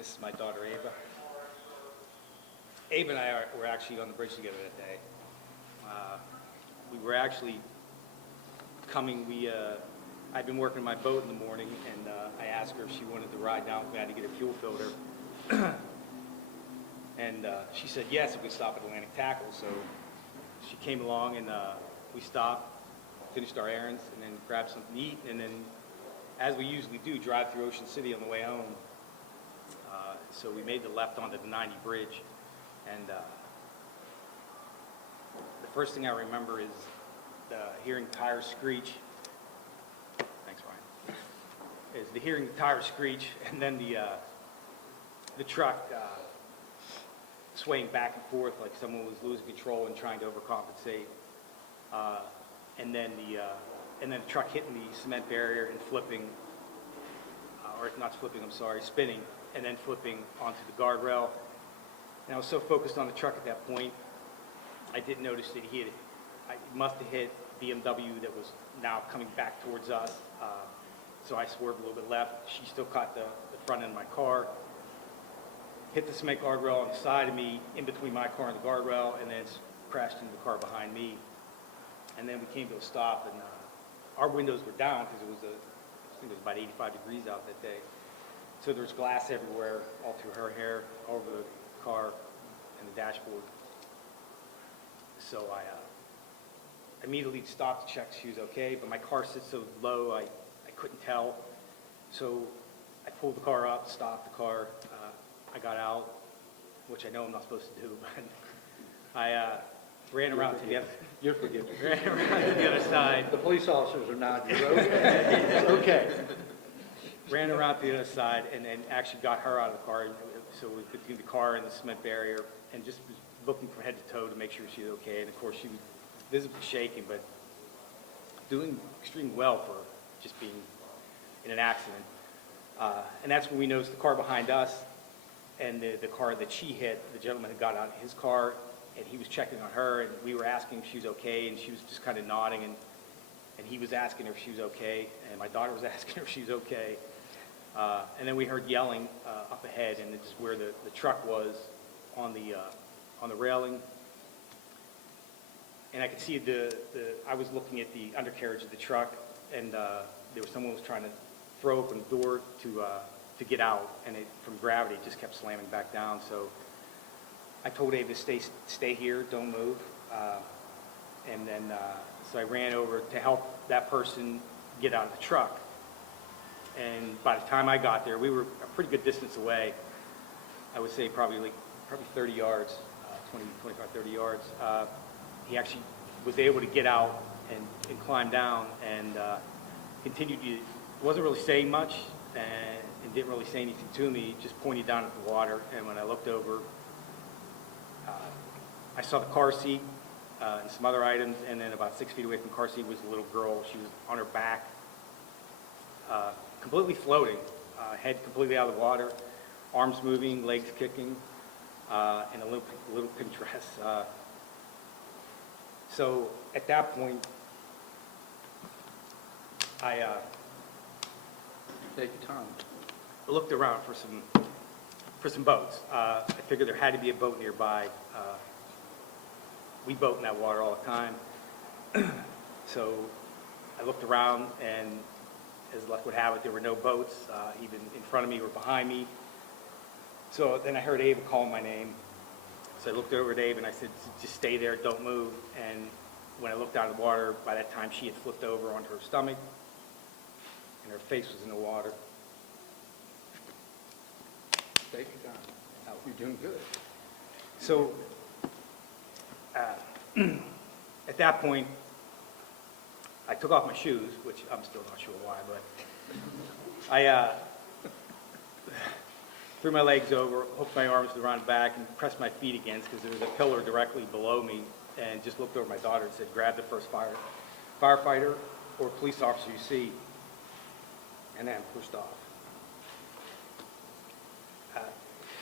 This is my daughter, Ava. Ava and I were actually on the bridge together that day. We were actually coming, I'd been working my boat in the morning, and I asked her if she wanted to ride down with me. I had to get a fuel filter. And she said yes if we stop at Atlantic Tackle. So she came along, and we stopped, finished our errands, and then grabbed something to eat, and then, as we usually do, drive through Ocean City on the way home. So we made the left onto the 90 bridge, and the first thing I remember is hearing tires screech. Thanks, Ryan. Is the hearing the tires screech, and then the truck swaying back and forth like someone was losing control and trying to overcompensate, and then the truck hitting the cement barrier and flipping, or not flipping, I'm sorry, spinning, and then flipping onto the guardrail. And I was so focused on the truck at that point, I didn't notice that he must have hit BMW that was now coming back towards us. So I swerved a little bit left. She still caught the front end of my car, hit the cement guardrail on the side of me, in between my car and the guardrail, and then crashed into the car behind me. And then we came to a stop, and our windows were down because I think it was about 85 degrees out that day. So there's glass everywhere, all through her hair, all over the car and the dashboard. So I immediately stopped to check she was okay, but my car sits so low I couldn't tell. So I pulled the car up, stopped the car. I got out, which I know I'm not supposed to do, but I ran around to the other. You're forgiven. Ran around to the other side. The police officers are not. You're okay. It's okay. Ran around to the other side and actually got her out of the car. So it was between the car and the cement barrier, and just was looking from head to toe to make sure she was okay. And of course, she was visibly shaking, but doing extremely well for just being in an accident. And that's when we noticed the car behind us and the car that she hit. The gentleman had got out of his car, and he was checking on her, and we were asking if she was okay, and she was just kind of nodding, and he was asking her if she was okay, and my daughter was asking her if she was okay. And then we heard yelling up ahead, and it's where the truck was on the railing. And I could see I was looking at the undercarriage of the truck, and someone was trying to throw open the door to get out, and from gravity it just kept slamming back down. So I told Ava to stay here, don't move. And then so I ran over to help that person get out of the truck. And by the time I got there, we were a pretty good distance away. I would say probably 30 yards, 25, 30 yards. He actually was able to get out and climb down, and continued to, wasn't really saying much, and didn't really say anything to me, just pointed down at the water. And when I looked over, I saw the car seat and some other items, and then about 6 feet away from the car seat was a little girl. She was on her back, completely floating, head completely out of the water, arms moving, legs kicking, in a little pink dress. So at that point, I Take your time. looked around for some boats. I figured there had to be a boat nearby. We boat in that water all the time. So I looked around, and as luck would have it, there were no boats, even in front of me or behind me. So then I heard Ava call my name. So I looked over at Ava and I said, just stay there, don't move. And when I looked out of the water, by that time she had flipped over onto her stomach, and her face was in the water. Take your time. You're doing good. So at that point, I took off my shoes, which I'm still not sure why, but I threw my legs over, hooked my arms around the back, and pressed my feet against, because there was a pillar directly below me, and just looked over at my daughter and said, grab the first firefighter or police officer you see, and then pushed off.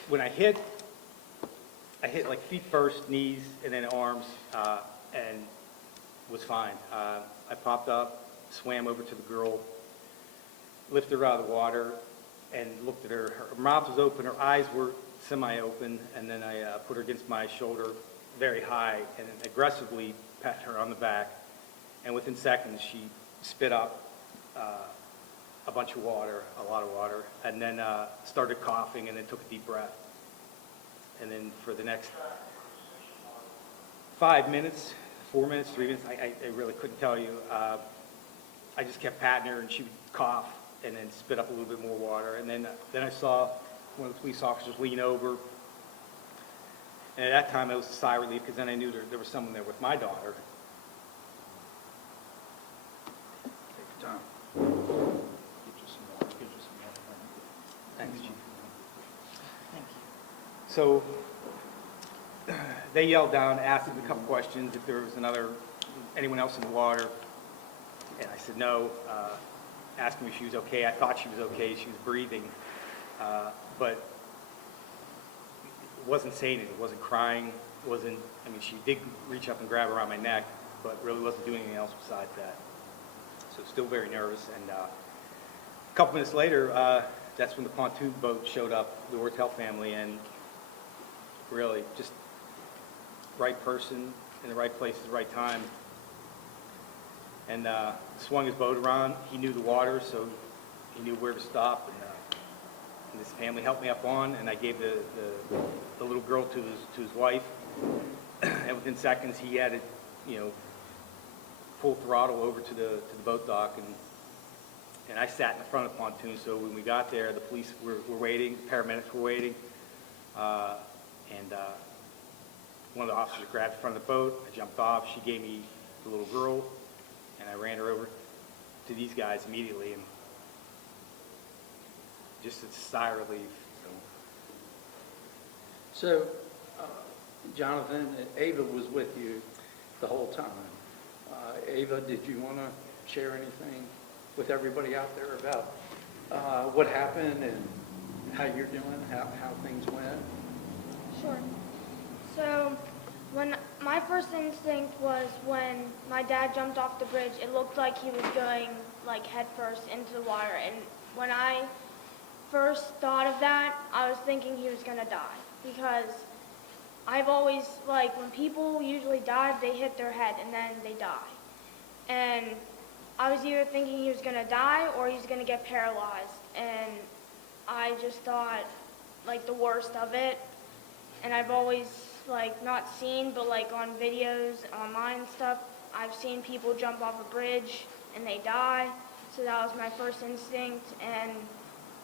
When I hit like feet first, knees, and then arms, and was fine. I popped up, swam over to the girl, lifted her out of the water, and looked at her. Her mouth was open, her eyes were semi-open, and then I put her against my shoulder very high and aggressively pat her on the back. And within seconds, she spit up a bunch of water, a lot of water, and then started coughing and then took a deep breath. And then for the next 5 minutes, 4 minutes, 3 minutes, I really couldn't tell you. I just kept patting her, and she would cough and then spit up a little bit more water. And then I saw one of the police officers lean over. And at that time, it was a sigh of relief, because then I knew there was someone there with my daughter. Take your time. Thanks, Chief. Thank you. So they yelled down, asked me a couple questions if there was anyone else in the water. And I said no, asked me if she was okay. I thought she was okay, she was breathing, but wasn't saying anything, wasn't crying, she did reach up and grab around my neck, but really wasn't doing anything else besides that. So still very nervous. And a couple minutes later, that's when the pontoon boat showed up, the Oertel family, and really just right person in the right place at the right time. And swung his boat around. He knew the water, so he knew where to stop. And this family helped me up on, and I gave the little girl to his wife. And within seconds, he had it, full throttle over to the boat dock, and I sat in the front of the pontoon. So when we got there, the police were waiting, paramedics were waiting, and one of the officers grabbed the front of the boat. I jumped off. She gave me the little girl, and I ran her over to these guys immediately, and just a sigh of relief. So, Jonathan, Ava was with you the whole time. Ava, did you want to share anything with everybody out there about what happened and how you're doing, how things went? Sure. So, when my first instinct was when my dad jumped off the bridge, it looked like he was going like head first into the water. And when I first thought of that, I was thinking he was gonna die, because I've always, when people usually dive, they hit their head and then they die. And I was either thinking he was gonna die or he's gonna get paralyzed. And I just thought the worst of it. And I've always not seen, but on videos, online and stuff, I've seen people jump off a bridge and they die. So that was my first instinct, and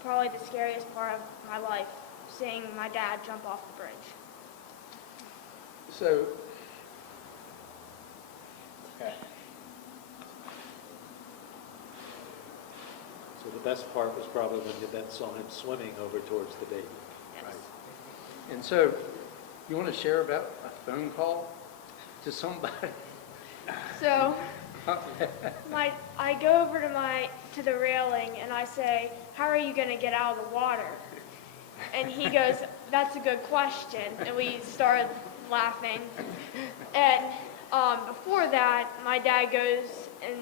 probably the scariest part of my life, seeing my dad jump off the bridge. So, Okay. So the best part was probably when you then saw him swimming over towards the baby. Yes. and so, you want to share about a phone call to somebody? So I go over to the railing and I say, "How are you going to get out of the water?" And he goes, "That's a good question." And we started laughing. And before that, my dad goes and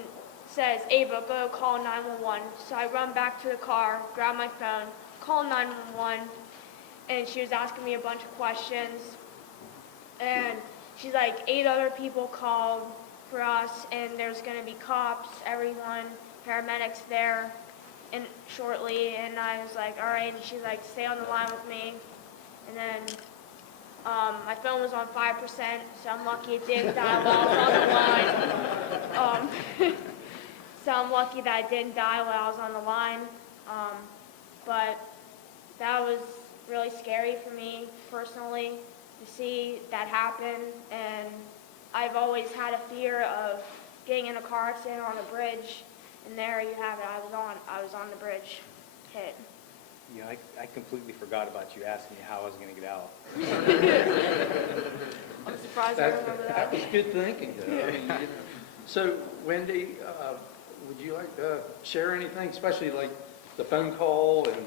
says, "Ava, go call 911." So I run back to the car, grab my phone, call 911, and she was asking me a bunch of questions. And she's like, 8 other people called for us, and there's going to be cops, everyone, paramedics there and shortly. And I was like, all right. And she's like, stay on the line with me. And then my phone was on 5%, so I'm lucky it didn't die while I was on the line. So I'm lucky that I didn't die while I was on the line. But that was really scary for me personally to see that happen. And I've always had a fear of getting in a car accident on a bridge, and there you have it. I was on the bridge, hit. Yeah, I completely forgot about you asking me how I was going to get out. I'm surprised I remember That that. was good thinking, though. I mean, So, Wendy, would you like to share anything, especially like the phone call and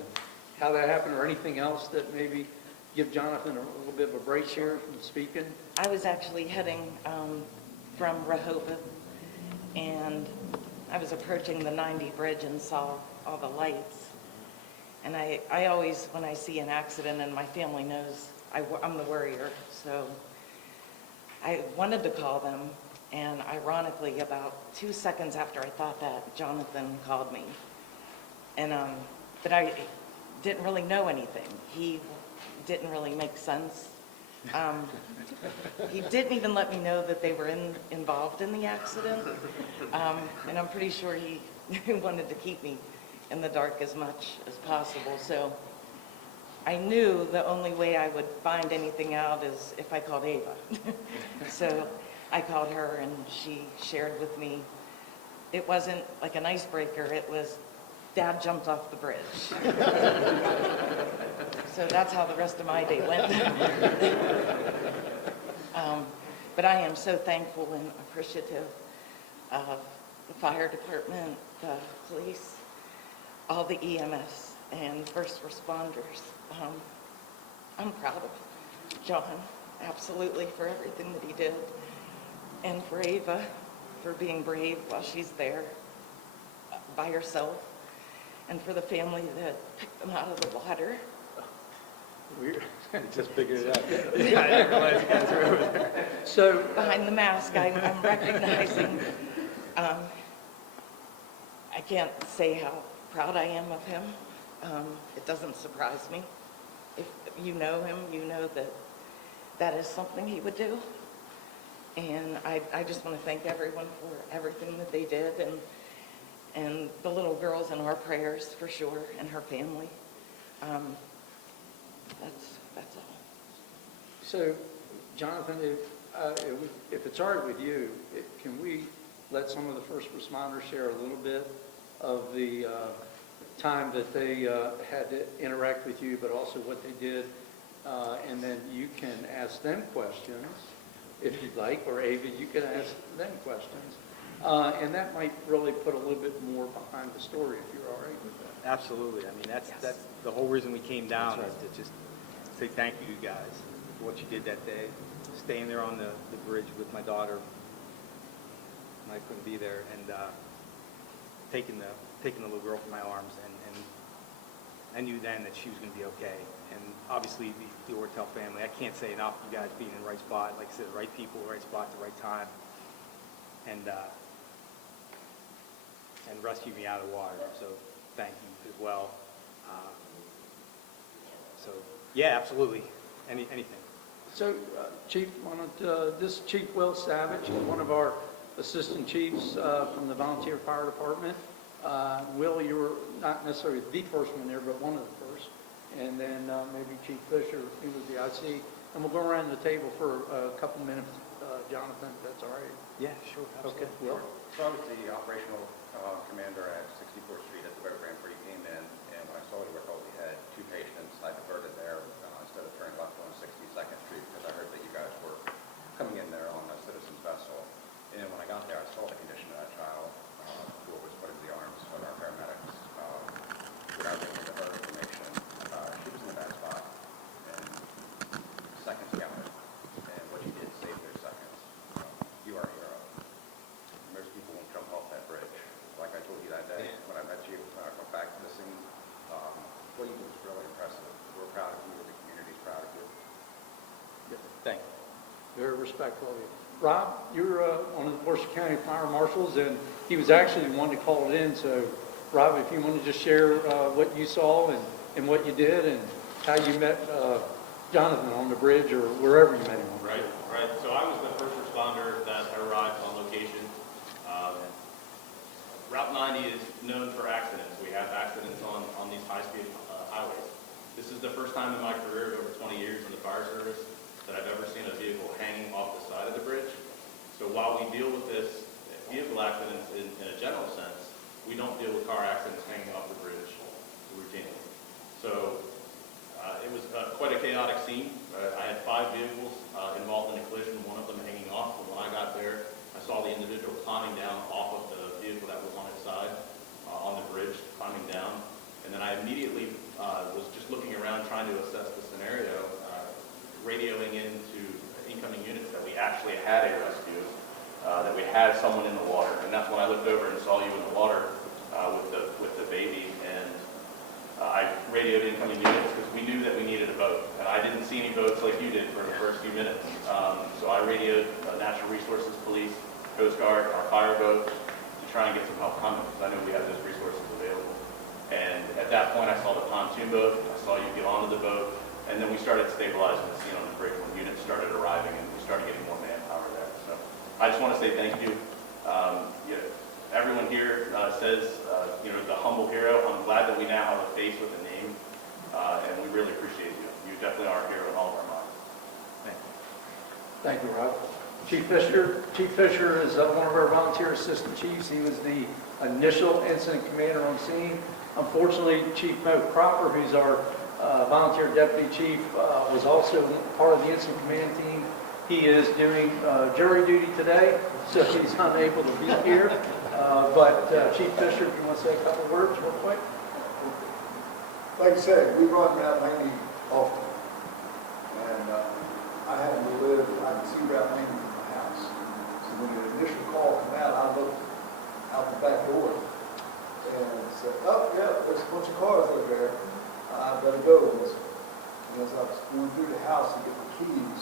how that happened, or anything else that maybe give Jonathan a little bit of a brace here from speaking? I was actually heading from Rehoboth, and I was approaching the 90 bridge and saw all the lights. And I always, when I see an accident, and my family knows I'm the worrier, so I wanted to call them, and ironically, about 2 seconds after I thought that, Jonathan called me. And, but I didn't really know anything. He didn't really make sense. He didn't even let me know that they were involved in the accident. And I'm pretty sure he wanted to keep me in the dark as much as possible. So I knew the only way I would find anything out is if I called Ava. So I called her, and she shared with me. It wasn't like an icebreaker. It was, Dad jumped off the bridge. So that's how the rest of my day went. But I am so thankful and appreciative of the fire department, the police, all the EMS and first responders. I'm proud of John, absolutely, for everything that he did, and for Ava for being brave while she's there by herself, and for the family that picked them out of the water. Weird. Just figured it out. Yeah, I didn't realize you guys were over there. So, Behind the mask, I'm recognizing, I can't say how proud I am of him. It doesn't surprise me. If you know him, you know that that is something he would do. And I just want to thank everyone for everything that they did, and the little girls in our prayers for sure, and her family. That's all. so Jonathan, if it's all right with you, can we let some of the first responders share a little bit of the time that they had to interact with you, but also what they did, and then you can ask them questions if you'd like, or Ava, you can ask them questions. And that might really put a little bit more behind the story, if you're all right with that. Absolutely. I mean, that's the whole reason we came down, is to just say thank you, guys, for what you did that day. Staying there on the bridge with my daughter, and I couldn't be there, and taking the little girl from my arms, and I knew then that she was going to be okay. And obviously the Oertel family, I can't say enough, you guys being in the right spot, like I said, the right people, the right spot, at the right time, and rescued me out of the water. So thank you as well. So yeah, absolutely, anything. So, Chief, this Chief Will Savage is one of our assistant chiefs from the volunteer fire department. Will, you were not necessarily the first one there, but one of the first. And then maybe Chief Fisher, he was the IC. And we'll go around the table for a couple minutes, Jonathan, if that's all right. Yeah, sure. Okay, Will? So I was the operational commander at 64th Street at the Bauer Grand Prix. Came in, and when I saw we were told we had 2 patients, I diverted there instead of turning left on 62nd Street, because I heard that you guys were coming in there on a citizen's vessel. And when I got there, I saw the condition of that child, who was put in the arms of our paramedics. Without getting into her information, she was in a bad spot, and seconds counted. And what you did saved their seconds. You are a hero. Most people won't jump off that bridge. Like I told you that day when I met you, when I went back to the scene, what you did was really impressive. We're proud of you. The community's proud of you. Thank you. Very respectful of you. Rob, you're one of the Worcester County Fire Marshals, and he was actually the one that called it in. So, Rob, if you want to just share what you saw and what you did and how you met Jonathan on the bridge or wherever you met him. Right. So I was the first responder that arrived on location. Route 90 is known for accidents. We have accidents on these high-speed highways. This is the first time in my career, over 20 years in the fire service, that I've ever seen a vehicle hanging off the side of the bridge. So while we deal with this vehicle accidents in a general sense, we don't deal with car accidents hanging off the bridge routinely. So it was quite a chaotic scene. I had 5 vehicles involved in a collision, one of them hanging off. And when I got there, I saw the individual climbing down off of the vehicle that was on his side on the bridge, climbing down. And then I immediately was just looking around trying to assess the scenario, radioing into incoming units that we actually had a rescue, that we had someone in the water. And that's when I looked over and saw you in the water with the baby. And I radioed incoming units because we knew that we needed a boat. And I didn't see any boats like you did for the first few minutes. So I radioed Natural Resources Police, Coast Guard, our fire boat to try and get some help coming because I knew we had those resources available. And at that point, I saw the pontoon boat, I saw you get onto the boat, and then we started stabilizing the scene on the bridge when units started arriving and we started getting more manpower there. So I just want to say thank you. Everyone here says, the humble hero. I'm glad that we now have a face with a name, and we really appreciate you. You definitely are a hero in all of our minds. Thank you. Thank you, Rob. Chief Fisher. Chief Fisher is one of our volunteer assistant chiefs. He was the initial incident commander on scene. Unfortunately, Chief Mo Cropper, who's our volunteer deputy chief, was also part of the incident command team. He is doing jury duty today, so he's unable to be here. But Chief Fisher, if you want to say a couple words real quick? Like I said, we run Route 90 often, and I happen to live, I can see Route 90 from my house. So when the initial call came out, I looked out the back door and said, oh, yeah, there's a bunch of cars over there. I better go. And as I was going through the house to get the keys,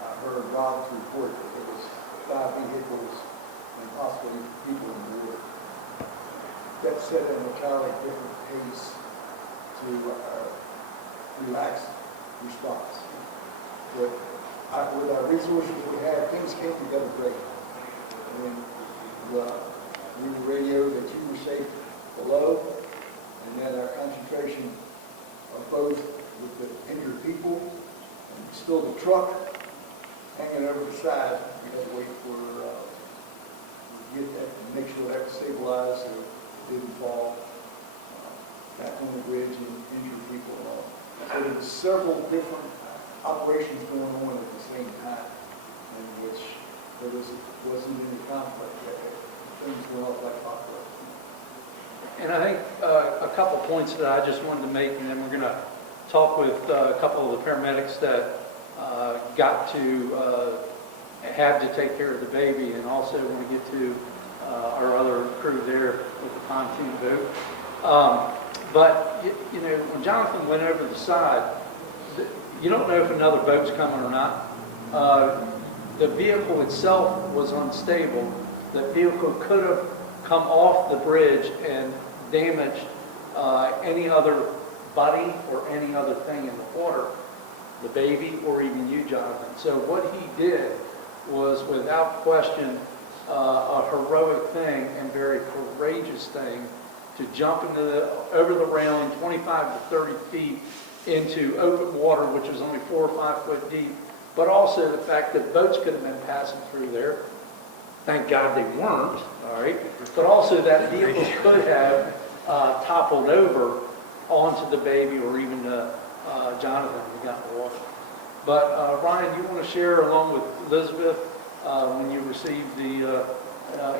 I heard Rob's report that there was 5 vehicles and possibly people in the wood. That set an entirely different pace to relax response. But with our resources we had, things came together great. And we were radioed that you were safe below, and then our concentration of both with the injured people and still the truck hanging over the side. We had to wait for get that and make sure that was stabilized so it didn't fall back on the bridge and injure people and all. So there were several different operations going on at the same time in which there wasn't any conflict. Things went off like clockwork. And I think a couple points that I just wanted to make, and then we're going to talk with a couple of the paramedics that got to had to take care of the baby, and also want to get to our other crew there with the pontoon boat. But when Jonathan went over the side, you don't know if another boat's coming or not. The vehicle itself was unstable. The vehicle could have come off the bridge and damaged any other body or any other thing in the water, the baby or even you, Jonathan. So what he did was, without question, a heroic thing and very courageous thing to jump over the railing 25 to 30 feet into open water, which was only 4 or 5 foot deep, but also the fact that boats could have been passing through there. Thank God they weren't, all right? But also that vehicle could have toppled over onto the baby or even Jonathan who got in the water. But Ryan, you want to share along with Elizabeth when you received the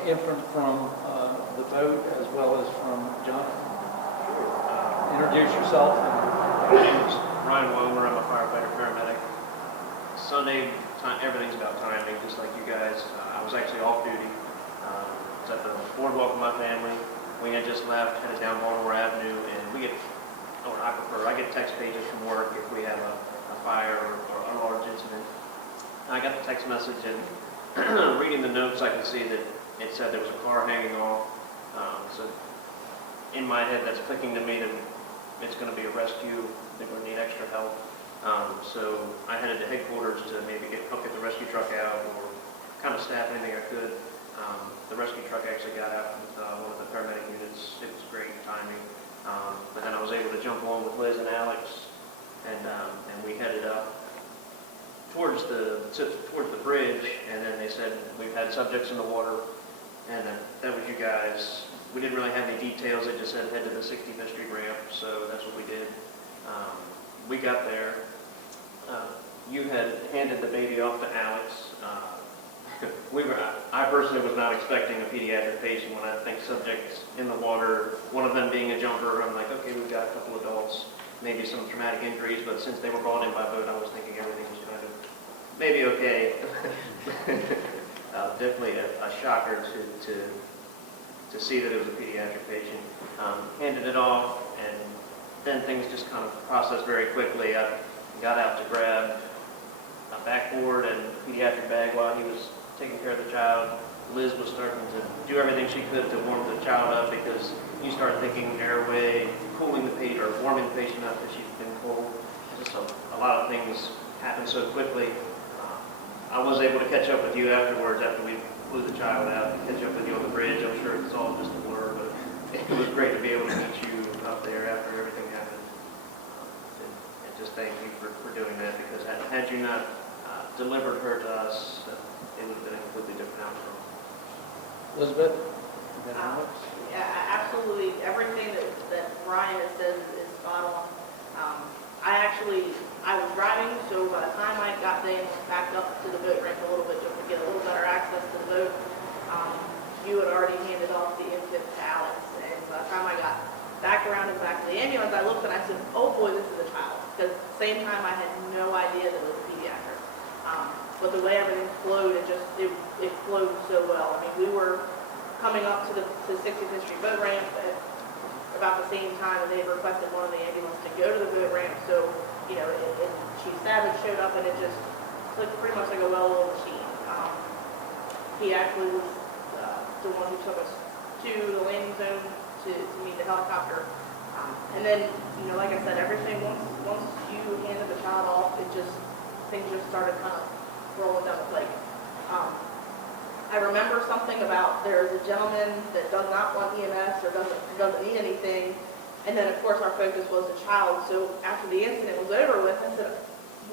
infant from the boat as well as from Jonathan? Introduce yourself. My name is Ryan Wilmer. I'm a firefighter paramedic. Sunday, everything's about timing, just like you guys. I was actually off duty. I was at the boardwalk with my family. We had just left, headed down Baltimore Avenue, and I get text pages from work if we have a fire or a large incident. And I got the text message, and reading the notes, I could see that it said there was a car hanging off. So in my head, that's clicking to me that it's going to be a rescue. They're going to need extra help. So I headed to headquarters to maybe help get the rescue truck out or kind of staff anything I could. The rescue truck actually got out with one of the paramedic units. It was great timing. But then I was able to jump on with Liz and Alex, and we headed up towards the bridge. And then they said we've had subjects in the water, and that was you guys. We didn't really have any details. They just said head to the 65th Street ramp, so that's what we did. We got there. You had handed the baby off to Alex. I personally was not expecting a pediatric patient when I think subjects in the water, one of them being a jumper. I'm like, okay, we've got a couple adults, maybe some traumatic injuries, but since they were brought in by boat, I was thinking everything was kind of maybe okay. Definitely a shocker to see that it was a pediatric patient. Handed it off, and then things just kind of processed very quickly. I got out to grab a backboard and pediatric bag while he was taking care of the child. Liz was starting to do everything she could to warm the child up because you start thinking airway, cooling the patient, or warming the patient up because she's been cold. Just a lot of things happened so quickly. I was able to catch up with you afterwards after we flew the child out, and catch up with you on the bridge. I'm sure it's all just a blur, but it was great to be able to meet you up there after everything happened. And just thank you for doing that, because had you not delivered her to us, it would have been a completely different outcome. Elizabeth? you got any notes? Yeah, absolutely. Everything that Ryan has said is spot on. I was driving, so by the time I got there and backed up to the boat ramp a little bit just to get a little better access to the boat, you had already handed off the infant to Alex. And by the time I got back around and back to the ambulance, I looked and I said, oh boy, this is a child. Because at the same time, I had no idea that it was a pediatric. But the way everything flowed, it flowed so well. I mean, we were coming up to the 65th Street boat ramp at about the same time, and they requested one of the ambulance to go to the boat ramp. So, you know, Chief Savage showed up, and it just looked pretty much like a well-oiled machine. He actually was the one who took us to the landing zone to meet the helicopter. And then, you know, like I said, everything, once you handed the child off, things just started kind of rolling down the plate. I remember something about there's a gentleman that does not want EMS or doesn't need anything, and then of course our focus was the child. So after the incident was over with, I said,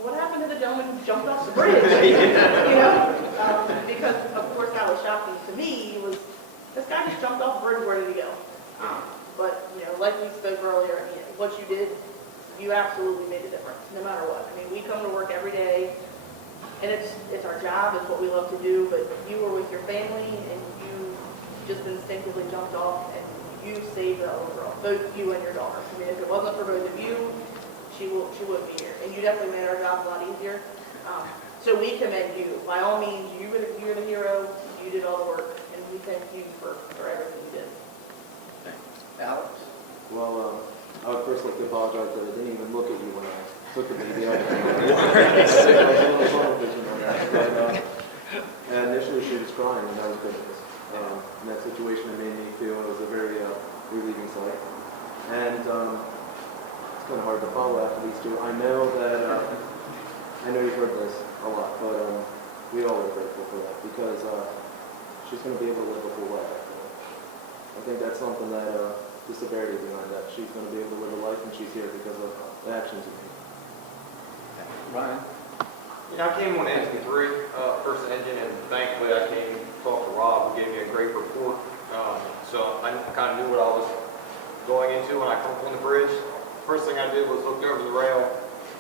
what happened to the gentleman who jumped off the bridge? You know, because of course that was shocking to me. Was this guy just jumped off the bridge? Where did he go? But you know, like we spoke earlier, I mean, what you did, you absolutely made a difference, no matter what. I mean, we come to work every day. And it's our job, it's what we love to do, but you were with your family and you just instinctively jumped off and you saved the little girl, both you and your daughter. I mean, if it wasn't for both of you, she wouldn't be here. And you definitely made our job a lot easier. So we commend you. By all means, you're the hero, you did all the work, and we thank you for everything you did. Alex? Well, I would first like to apologize that I didn't even look at you when I took the baby out. And initially she was crying, and that was good. In that situation, it made me feel it was a very relieving sight. And it's kind of hard to follow after these two. I know that, I know you've heard this a lot, but we all are grateful for that, because she's going to be able to live a full life. I think that's something that the severity behind that. She's going to be able to live a life, and she's here because of the actions of me. Ryan? You know, I came on engine 3, first engine, and thankfully I came to talk to Rob, who gave me a great report. So I kind of knew what I was going into when I come up on the bridge. First thing I did was looked over the rail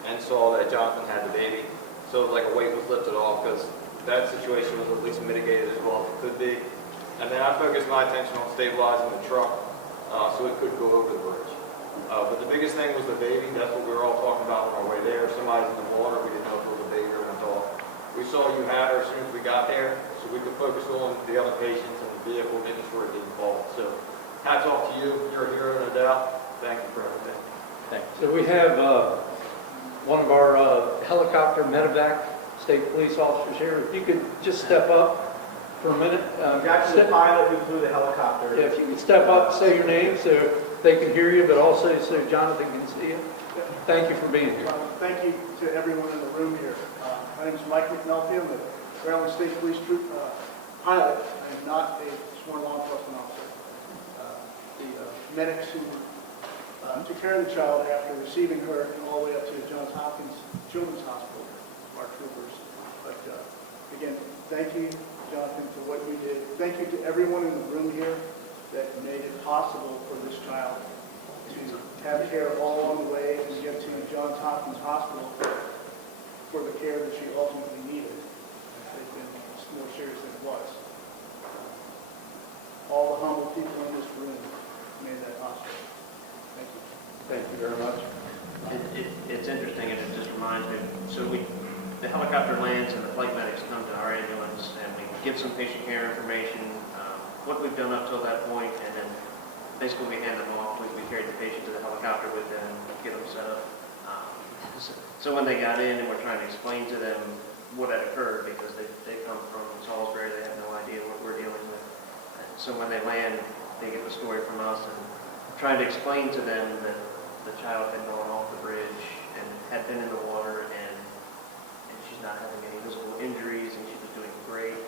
and saw that Jonathan had the baby. So it was like a weight was lifted off, because that situation was at least mitigated as well as it could be. And then I focused my attention on stabilizing the truck so it could go over the bridge. But the biggest thing was the baby. That's what we were all talking about on our way there. Somebody's in the water. We didn't know if it was a baby or an adult. We saw you had her as soon as we got there, so we could focus on the other patients and the vehicle, making sure it didn't fall. So hats off to you. You're a hero, no doubt. Thank you for everything. Thank you. So we have one of our helicopter Medevac state police officers here. If you could just step up for a minute. Actually, the pilot who flew the helicopter. Yeah, if you could step up, say your name so they can hear you, but also so Jonathan can see you. Thank you for being here. Thank you to everyone in the room here. My name is Mike McNulty. I'm the Maryland State Police Troop pilot. I am not a sworn law enforcement officer. The medics who took care of the child after receiving her and all the way up to Johns Hopkins Children's Hospital are troopers. But again, thank you, Jonathan, for what you did. Thank you to everyone in the room here that made it possible for this child to have care all along the way and get to Johns Hopkins Hospital for the care that she ultimately needed. It's been more serious than it was. All the humble people in this room made that possible. Thank you. Thank you very much. It's interesting, and it just reminds me, so the helicopter lands and the flight medics come to our ambulance and we give some patient care information, what we've done up till that point, and then basically we hand them off. We carried the patient to the helicopter with them, get them set up. So when they got in and we're trying to explain to them what had occurred, because they come from Salisbury, they have no idea what we're dealing with. So when they land, they get the story from us, and trying to explain to them that the child had gone off the bridge and had been in the water, and she's not having any visible injuries, and she was doing great.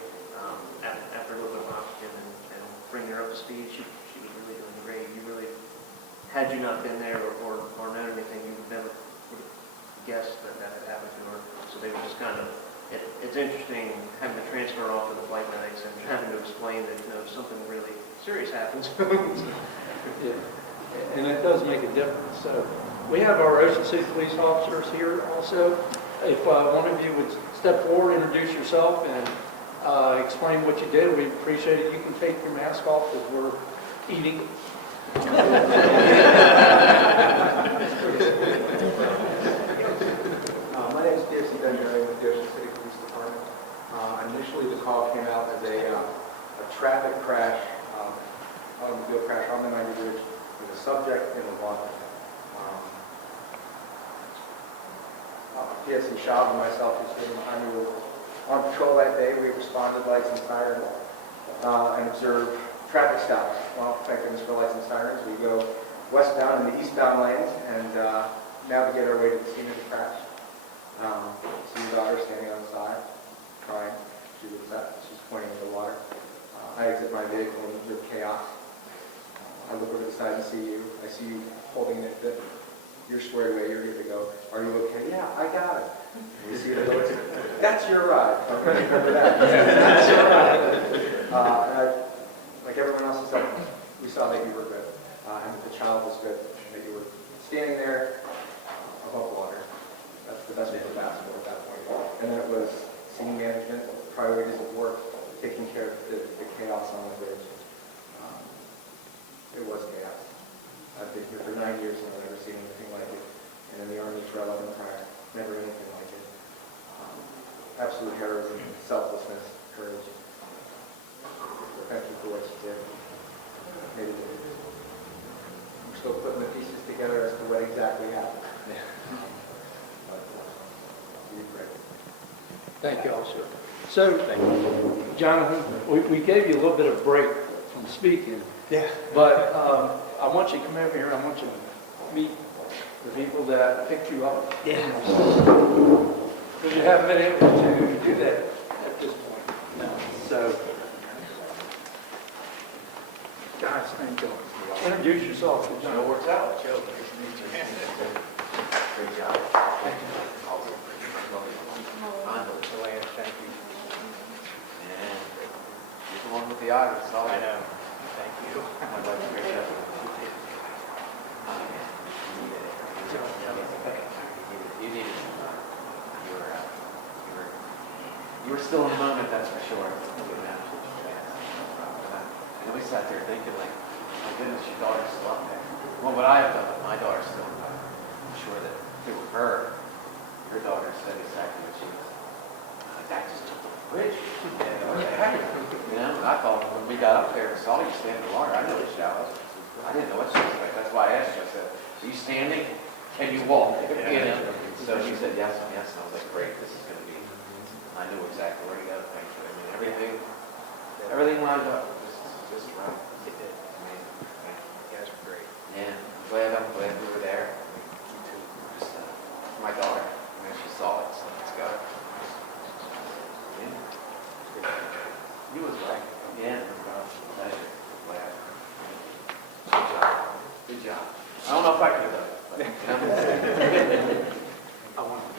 After a little bit of oxygen and bringing her up to speed, she was really doing great. You really, had you not been there or known anything, you would never would have guessed that had happened to her. So they were just kind of, it's interesting having to transfer off to the flight medics and having to explain that, something really serious happens. Yeah, and it does make a difference. So we have our Ocean City police officers here also. If one of you would step forward, introduce yourself, and explain what you did, we appreciate it. You can take your mask off as we're eating. My name is P.S.C. Benjamin with the Ocean City Police Department. Initially, the call came out as a traffic crash, automobile crash on the 90 bridge with a subject in the water. P.S.C. Schaub and myself, who's sitting behind me, were on patrol that day. We responded, lights and sirens, and observed traffic stops. Well, thank goodness for lights and sirens. We go westbound in the eastbound lanes and navigate our way to the scene of the crash. See your daughter standing on the side, crying. She looks up. She's pointing to the water. I exit my vehicle and observe chaos. I look over the side and see you. I see you holding it. You're squared away. You're good to go. Are you okay? Yeah, I got it. And we see the look. That's your ride. Okay, remember that. That's your ride. Like everyone else said, we saw that you were good, and that the child was good, and that you were standing there above water. That's the best we could ask for at that point. And then it was scene management, priorities of work, taking care of the chaos on the bridge. It was chaos. I've been here for 9 years and I've never seen anything like it. And in the Army for 11 prior, never anything like it. Absolute heroism, selflessness, courage. So thank you for what you did. Maybe we're still putting the pieces together as to what exactly happened. You did great. Thank you, officer. So, Jonathan, we gave you a little bit of break from speaking. Yeah. But I want you to come over here and I want you to meet the people that picked you up. Yeah. Because you haven't been able to do that at this point. No. So, guys, thank you. Introduce yourself to John. Alayna Oertel. Joe, nice to meet you. Great job. Thank you. Alayna, thank you. And you're the one with the eye. I know. Thank you. I'd like to great job. You needed it. You were still in the moment, that's for sure. And we sat there thinking, like, my goodness, your daughter's still up there. Well, what I have done with my daughter still, I'm sure that through her, your daughter said exactly what she was. That just took the bridge. I thought when we got up there and saw you standing in the water, I knew it was shallow. I didn't know what she was like. That's why I asked you. I said, are you standing? Can you walk? So she said yes and yes. And I was like, great, this is going to be, I knew exactly where to go. Thank you. I mean, everything lined up. Just right. It did. Amazing. You guys were great. Yeah, I'm glad we were there. Me too. Just for my daughter. She saw it, so let's go. Yeah. You as well. Yeah. Pleasure. Glad. Good job. Good job. I don't know if I can do that. But, I want to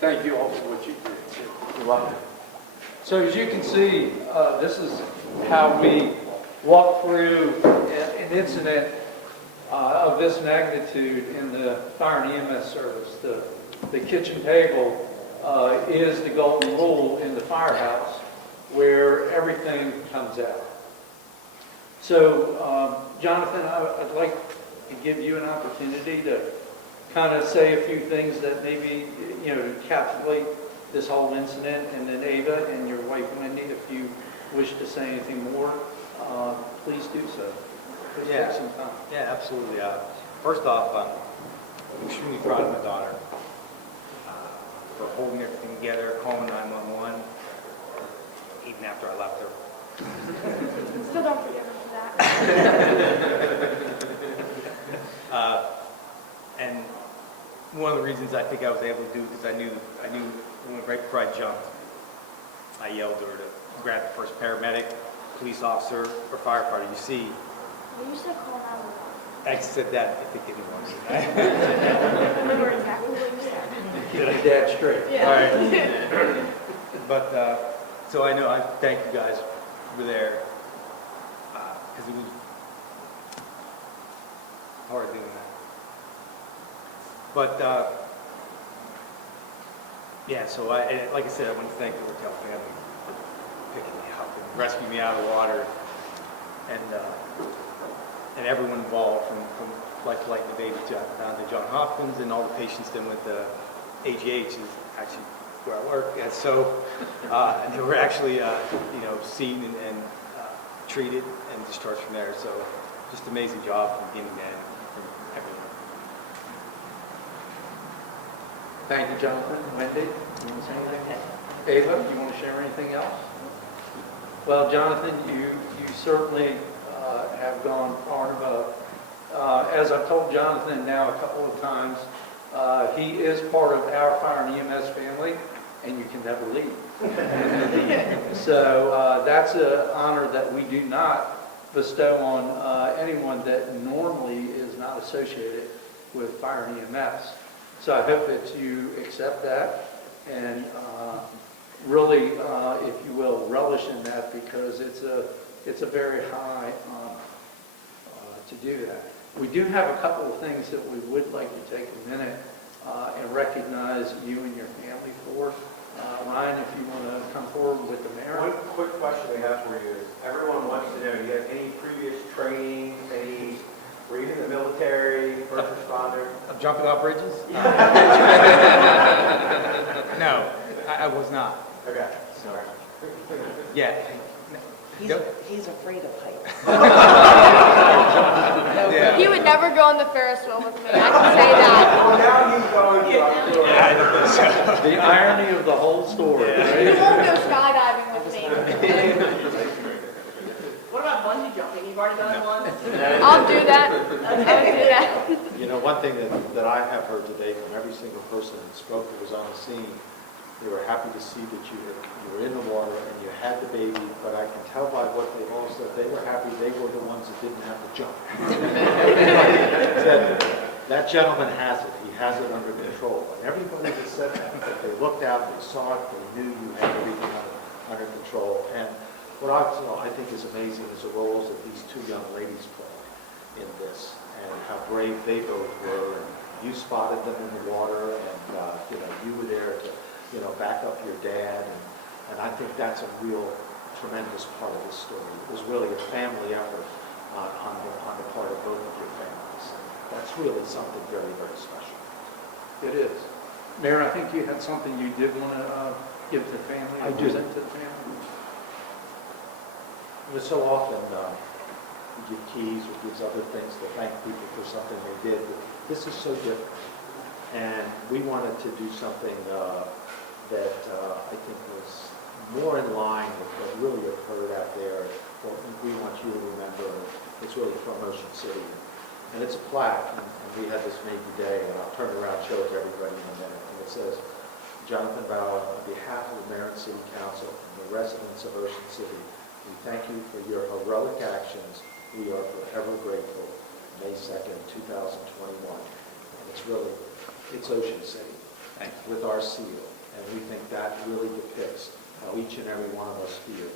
thank you all for what you did. You're welcome. So as you can see, this is how we walk through an incident of this magnitude in the fire and EMS service. The kitchen table is the golden rule in the firehouse where everything comes out. So, Jonathan, I'd like to give you an opportunity to kind of say a few things that maybe, encapsulate this whole incident, and then Ava and your wife Wendy, if you wish to say anything more, please do so. Please Yeah. take some time. Yeah, absolutely. First off, I'm extremely proud of my daughter for holding everything together, calling 911, even after I left her. Still don't forgive him for that. And one of the reasons I think I was able to do it is I knew right before I jumped, I yelled to her to grab the first paramedic, police officer, or firefighter you see. Well, you said call 911. I said that, I think anyone said I remember exactly what you said. Keep your dad straight. Yeah. All right. But, so I know, I thank you guys for there, because it was hard doing that. But, yeah, so like I said, I want to thank the Oertel family for picking me up and rescuing me out of the water, and everyone involved, from Life Flight and the Baby down to John Hopkins, and all the patients then with the AGH is actually where I work. And so, and they were actually, seen and treated and discharged from there. So, just amazing job from beginning to end from everyone. Thank you, Jonathan. Wendy, you want to say anything? Ava, do you want to share anything else? Well, Jonathan, you certainly have gone far and above. As I've told Jonathan now a couple of times, he is part of our fire and EMS family, and you can never leave. So that's an honor that we do not bestow on anyone that normally is not associated with fire and EMS. So I hope that you accept that and really, if you will, relish in that, because it's a very high honor to do that. We do have a couple of things that we would like to take a minute and recognize you and your family for. Ryan, if you want to come forward with the mayor. One quick question we have for you is, everyone wants to know, do you have any previous training, were you in the military, first responder? Of jumping off bridges? No, I was not. Okay, sorry. Yeah. He's afraid of heights. Yeah. He would never go on the Ferris wheel with me, I can say that. Well, now he's going to, I'm sure. Yeah, I don't think so. The irony of the whole story. Yeah. He won't go skydiving with me. What about bungee jumping? You've already done it once? I'll do that. I'll do that. You know, one thing that I have heard today from every single person that spoke that was on the scene, they were happy to see that you were in the water and you had the baby, but I can tell by what they all said, they were happy they were the ones that didn't have to jump. Said, that gentleman has it. He has it under control. And everybody that said that, they looked out, they saw it, they knew you had everything under control. And what I think is amazing is the roles that these two young ladies play in this, and how brave they both were. And you spotted them in the water, and you were there to back up your dad, and I think that's a real tremendous part of this story. It was really a family effort on the part of both of your families. That's really something very, very special. It is. Mayor, I think you had something you did want to give to the family. I do. Present to the family. So often, you give keys or gives other things to thank people for something they did, but this is so different. And we wanted to do something that I think was more in line with what really occurred out there. What we want you to remember, it's really from Ocean City. And it's a plaque, and we had this made today, and I'll turn around and show it to everybody in a minute. And it says, Jonathan Bauer, on behalf of the Mayor and City Council and the residents of Ocean City, we thank you for your heroic actions. We are forever grateful. May 2nd, 2021. And it's Ocean City with our seal. And we think that really depicts how each and every one of us feel.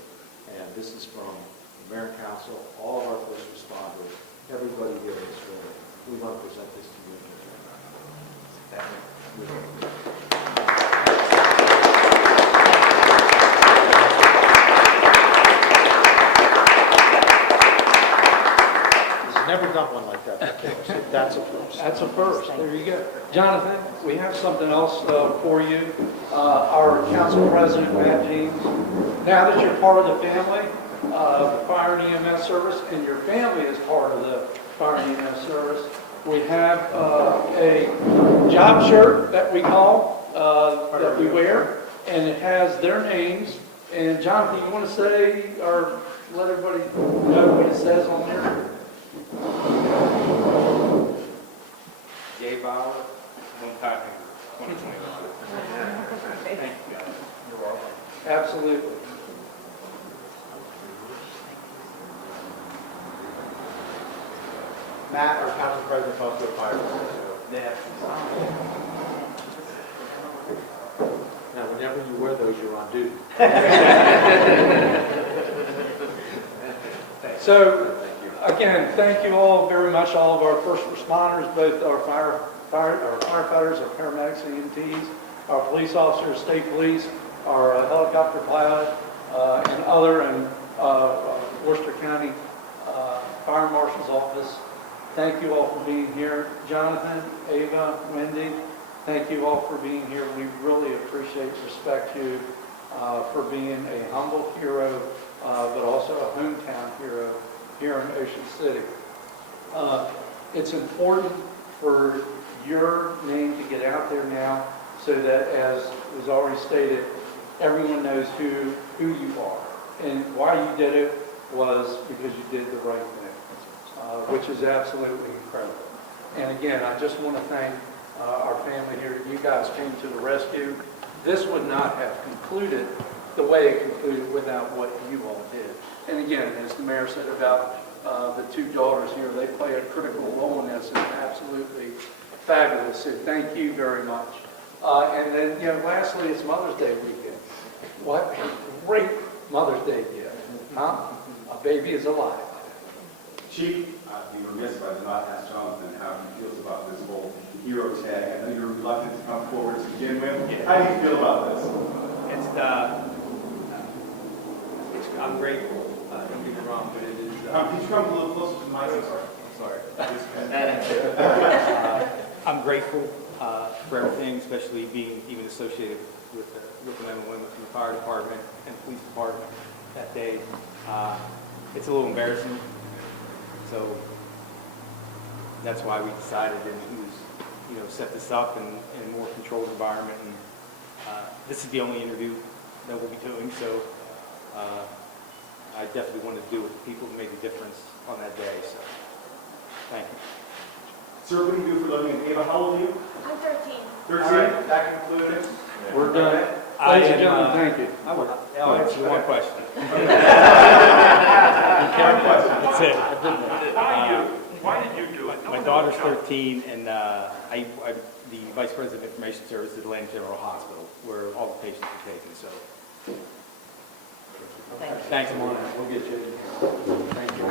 And this is from the Mayor and Council, all of our first responders, everybody here in this room. We want to present this to you. Never done one like that before. So that's a first. That's a first, there you go. Jonathan, we have something else for you. Our council president, Matt James, now that you're part of the family, the fire and EMS service, and your family is part of the fire and EMS service, we have a job shirt that we call, that we wear, and it has their names. And Jonathan, you want to say, or let everybody know what it says on there? J. Bauer, one time, 2021. Thank you, guys. You're welcome. Absolutely. Matt, our council president, is also a firefighter. Now, whenever you wear those, you're on duty. So, again, thank you all very much, all of our first responders, both our firefighters, our paramedics, EMTs, our police officers, state police, our helicopter pilot, and other, and Worcester County Fire Marshal's Office. Thank you all for being here. Jonathan, Ava, Wendy, thank you all for being here. We really appreciate, respect you for being a humble hero, but also a hometown hero here in Ocean City. It's important for your name to get out there now so that, as was already stated, everyone knows who you are. And why you did it was because you did the right thing, which is absolutely incredible. And again, I just want to thank our family here. You guys came to the rescue. This would not have concluded the way it concluded without what you all did. And again, as the mayor said about the two daughters here, they play a critical role in this. It's absolutely fabulous. So thank you very much. And then, lastly, it's Mother's Day weekend. What a great Mother's Day gift, huh? A baby is alive. Chief, I'd be remiss if I did not ask Jonathan how he feels about this whole hero tag. I know you're reluctant to come forward to begin with. Yeah. How do you feel about this? I'm grateful. Don't get me wrong, but it is. Could you come a little closer to the mic? I'm sorry. I'm grateful for everything, especially being even associated with the men and women from the fire department and the police department that day. It's a little embarrassing, so that's why we decided and set this up in a more controlled environment. And this is the only interview that we'll be doing, so I definitely wanted to do it with people who made a difference on that day. So thank you. Sir, what do you do for a living? Ava, how old are you? I'm 13. 13? All right, that concludes. We're done. Ladies and gentlemen, thank you. I'll answer you one question. That's it. Why did you do it? My daughter's 13, and I'm the Vice President of Information Services at Atlanta General Hospital, where all the patients are taken. So, thanks, Mona. We'll get you. Thank you.